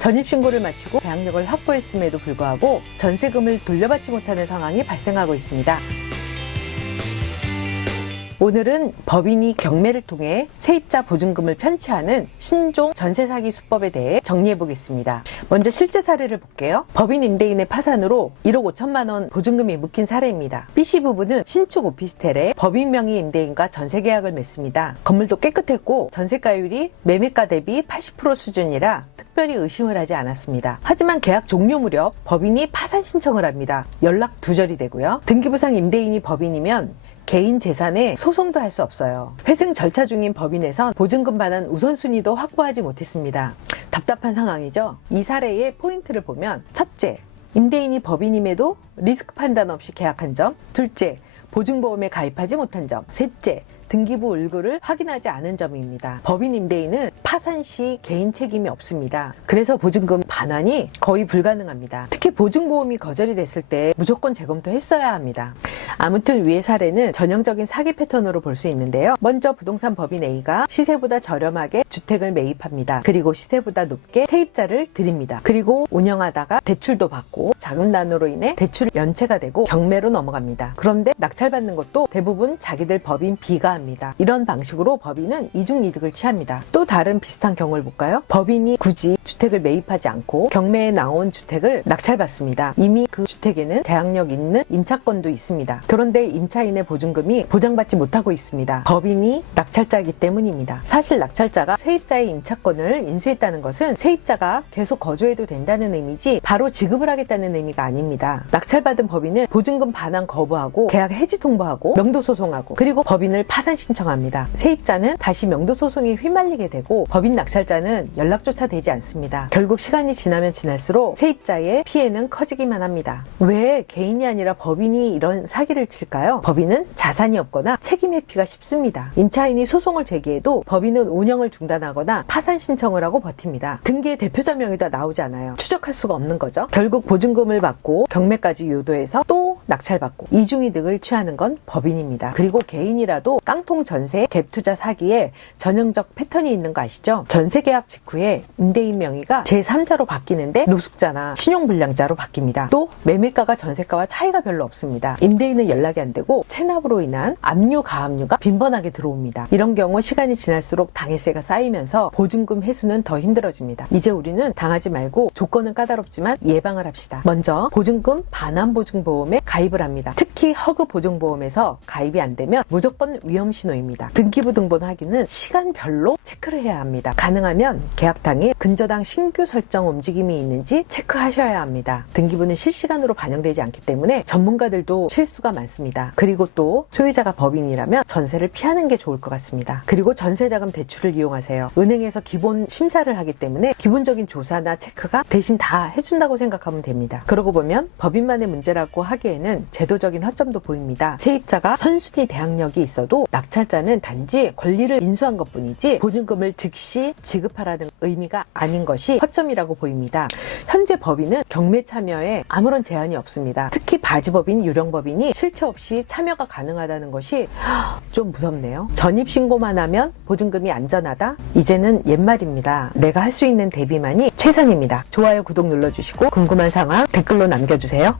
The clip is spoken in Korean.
전입신고를 마치고 계약력을 확보했음에도 불구하고 전세금을 돌려받지 못하는 상황이 발생하고 있습니다. 오늘은 법인이 경매를 통해 세입자 보증금을 편취하는 신종 전세사기 수법에 대해 정리해 보겠습니다. 먼저 실제 사례를 볼게요. 법인 임대인의 파산으로 1억 5천만 원 보증금이 묶인 사례입니다. B씨 부부는 신축 오피스텔에 법인 명의 임대인과 전세 계약을 맺습니다. 건물도 깨끗했고 전세가율이 매매가 대비 80% 수준이라 특별히 의심을 하지 않았습니다. 하지만 계약 종료 무렵 법인이 파산 신청을 합니다. 연락 두절이 되고요. 등기부상 임대인이 법인이면 개인 재산에 소송도 할 수 없어요. 회생 절차 중인 법인에선 보증금 반환 우선순위도 확보하지 못했습니다. 답답한 상황이죠. 이 사례의 포인트를 보면 첫째, 임대인이 법인임에도 리스크 판단 없이 계약한 점. 둘째, 보증보험에 가입하지 못한 점. 셋째, 등기부 을구를 확인하지 않은 점입니다. 법인 임대인은 파산 시 개인 책임이 없습니다. 그래서 보증금 반환이 거의 불가능합니다. 특히 보증보험이 거절이 됐을 때 무조건 재검토했어야 합니다. 아무튼 위의 사례는 전형적인 사기 패턴으로 볼 수 있는데요. 먼저 부동산 법인 A가 시세보다 저렴하게 주택을 매입합니다. 그리고 시세보다 높게 세입자를 드립니다. 그리고 운영하다가 대출도 받고 자금난으로 인해 대출 연체가 되고 경매로 넘어갑니다. 그런데 낙찰받는 것도 대부분 자기들 법인 B가 합니다. 이런 방식으로 법인은 이중이득을 취합니다. 또 다른 비슷한 경우를 볼까요? 법인이 굳이 주택을 매입하지 않고 경매에 나온 주택을 낙찰받습니다. 이미 그 주택에는 대항력 있는 임차권도 있습니다. 그런데 임차인의 보증금이 보장받지 못하고 있습니다. 법인이 낙찰자이기 때문입니다. 사실 낙찰자가 세입자의 임차권을 인수했다는 것은 세입자가 계속 거주해도 된다는 의미지 바로 지급을 하겠다는 의미가 아닙니다. 낙찰받은 법인은 보증금 반환 거부하고 계약 해지 통보하고 명도소송하고 그리고 법인을 파산 신청합니다. 세입자는 다시 명도소송에 휘말리게 되고 법인 낙찰자는 연락조차 되지 않습니다. 결국 시간이 지나면 지날수록 세입자의 피해는 커지기만 합니다. 왜 개인이 아니라 법인이 이런 사기를 칠까요? 법인은 자산이 없거나 책임 회피가 쉽습니다. 임차인이 소송을 제기해도 법인은 운영을 중단하거나 파산 신청을 하고 버팁니다. 등기에 대표자 명의도 나오지 않아요. 추적할 수가 없는 거죠. 결국 보증금을 받고 경매까지 유도해서 또 낙찰받고 이중이득을 취하는 건 법인입니다. 그리고 개인이라도 깡통 전세 갭투자 사기에 전형적 패턴이 있는 거 아시죠? 전세 계약 직후에 임대인 명의가 제3자로 바뀌는데 노숙자나 신용불량자로 바뀝니다. 또 매매가가 전세가와 차이가 별로 없습니다. 임대인은 연락이 안 되고 체납으로 인한 압류 가압류가 빈번하게 들어옵니다. 이런 경우 시간이 지날수록 당해세가 쌓이면서 보증금 회수는 더 힘들어집니다. 이제 우리는 당하지 말고 조건은 까다롭지만 예방을 합시다. 먼저 보증금 반환 보증보험에 가입을 합니다. 특히 허그 보증보험에서 가입이 안 되면 무조건 위험 신호입니다. 등기부 등본 확인은 시간별로 체크를 해야 합니다. 가능하면 계약당에 근저당 신규 설정 움직임이 있는지 체크하셔야 합니다. 등기부는 실시간으로 반영되지 않기 때문에 전문가들도 실수가 많습니다. 그리고 또 소유자가 법인이라면 전세를 피하는 게 좋을 것 같습니다. 그리고 전세자금 대출을 이용하세요. 은행에서 기본 심사를 하기 때문에 기본적인 조사나 체크가 대신 다 해준다고 생각하면 됩니다. 그러고 보면 법인만의 문제라고 하기에는 제도적인 허점도 보입니다. 세입자가 선순위 대항력이 있어도 낙찰자는 단지 권리를 인수한 것뿐이지 보증금을 즉시 지급하라는 의미가 아닌 것이 허점이라고 보입니다. 현재 법인은 경매 참여에 아무런 제한이 없습니다. 특히 바지법인, 유령법인이 실체 없이 참여가 가능하다는 것이 좀 무섭네요. 전입신고만 하면 보증금이 안전하다? 이제는 옛말입니다. 내가 할 수 있는 대비만이 최선입니다. 좋아요, 구독 눌러주시고 궁금한 상황 댓글로 남겨주세요.